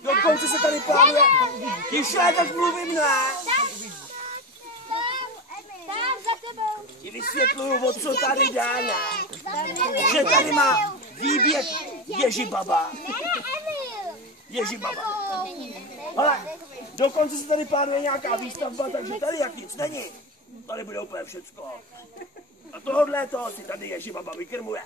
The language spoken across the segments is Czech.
Dokonce se tady plánuje. Tiše, tak mluvím, ne? Tam za tebou. Ti vysvětluju, o co tady jde, ne? Že tady má výběh Ježibaba. Ježibaba. Ale dokonce se tady plánuje nějaká výstavba, takže tady jak nic není. Tady bude úplně všecko. A tohle toho si tady Ježibaba vykrmuje.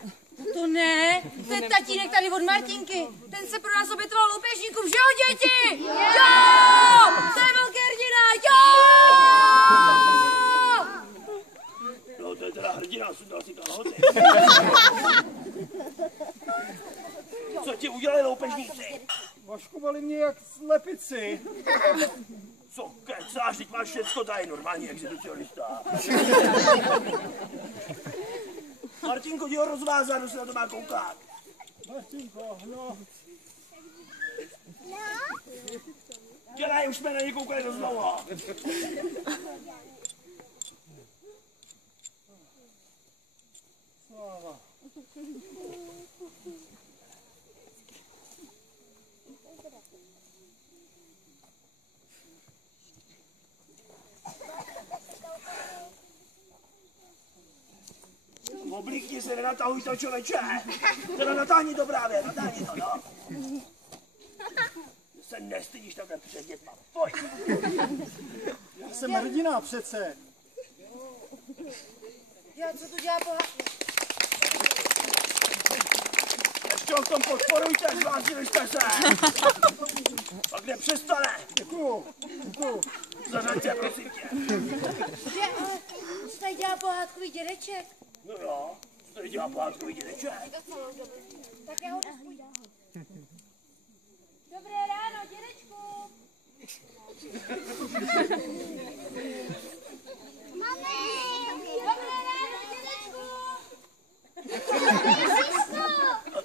To ne, ten tatínek tady od Martinky, ten se pro nás obětoval loupežníkům, že jo, děti? Jo! To je velké hrdina, jo! No to je teda hrdina, sundal si kalhoty. Co ti udělali loupežníci? Vaškovali mě jak slepici. Co kecáš, teď máš všecko tady normální exhibicionista. Martinko, jdi ho rozvázat, kdo se na to má koukat. Martinko, no. Dělej, už jsme na ně koukali dost dlouho. Sláva. Oblíkni se, nenatahuj to, člověče. Teda natáhni to právě, natáhni to, no. Se nestydíš takhle před dětma, pojď. Já jsem hrdina přece. Já, co tu dělá boha? Ještě ho v tom podporujte, zvážili jste se. Pak nepřestane. Děkuju. Zařaď se, prosím tě. Že, co tady dělá pohádkový dědeček? No jo, co tady dělá pohádkový dědeček? Tak já ho dám. Dobré ráno, dědečku. Mami! Dobré ráno, dědečku.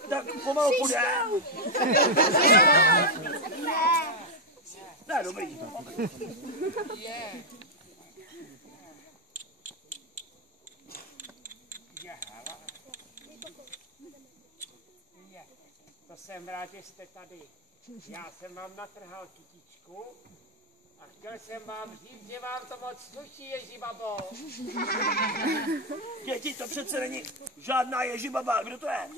Tak pomalu půjde. Ne, dobrý. To jsem rád, že jste tady. Já jsem vám natrhal kytičku a chtěl jsem vám říct, že vám to moc sluší, Ježibabo. Děti, to přece není žádná Ježibaba. Kdo to je?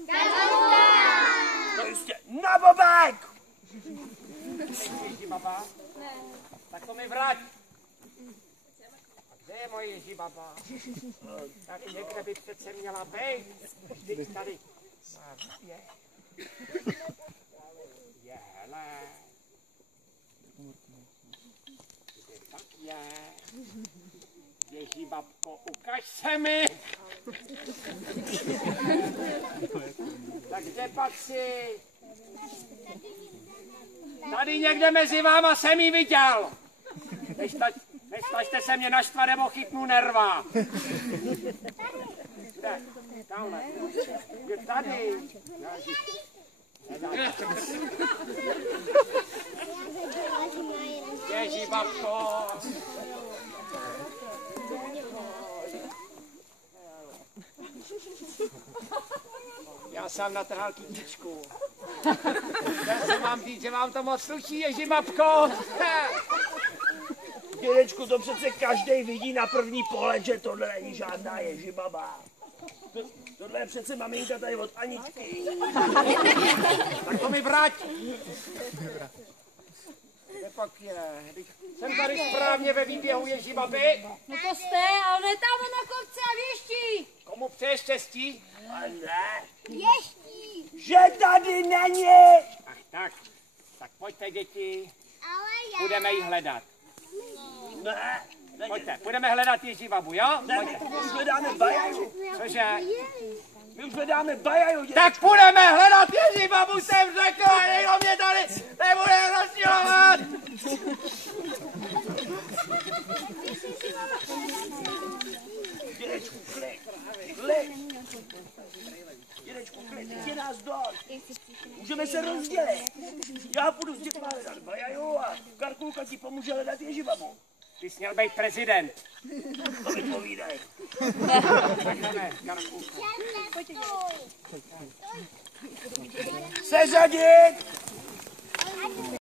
To jistě na Bobek! Nejsi Ježibaba? Ne. Tak to mi vrať. A kde je moje Ježibaba? Tak někde by přece měla být. Vždyť tady. Je, hele. Kde tak je? Ježibabko, ukaž se mi. Tak kde patří? Tady někde mezi váma jsem ji viděl. Nesnažte se mě naštvat, nebo chytnu nerva. Kde? Tamhle. Je tady. Ježibabko. Já jsem natrhal kytičku. Chtěl jsem vám říct, že vám to moc sluší, Ježibabko. Dědečku, to přece každý vidí na první pohled, že tohle není žádná Ježibaba. Tohle je přece maminka tady od Aničky. Tak to mi vrať. Kde pak je? Jsem tady správně ve výběhu Ježibaby. No to jste, ale ne tam na kopce a věští. Komu přeje štěstí? A ne, Ještí. že tady není. Ach tak pojďte, děti, Ale já. budeme ji hledat. Ne, Pojďte, budeme hledat Ježibabu, jo? ne, my už hledáme bajaju. Cože? My už hledáme bajaju, dědečku. Tak budeme hledat Ježibabu, jsem řekl, a někdo mě tady nebude rozdělovat. Dědečku, klid. Dědečku, klid, je nás dost. Můžeme se rozdělit. Já půjdu s dětma hledat bajaju a Karkulka ti pomůže hledat Ježibabu. Ty jsi měl být prezident. To mi povídej. Jdeme, Karkulka. Seřadit!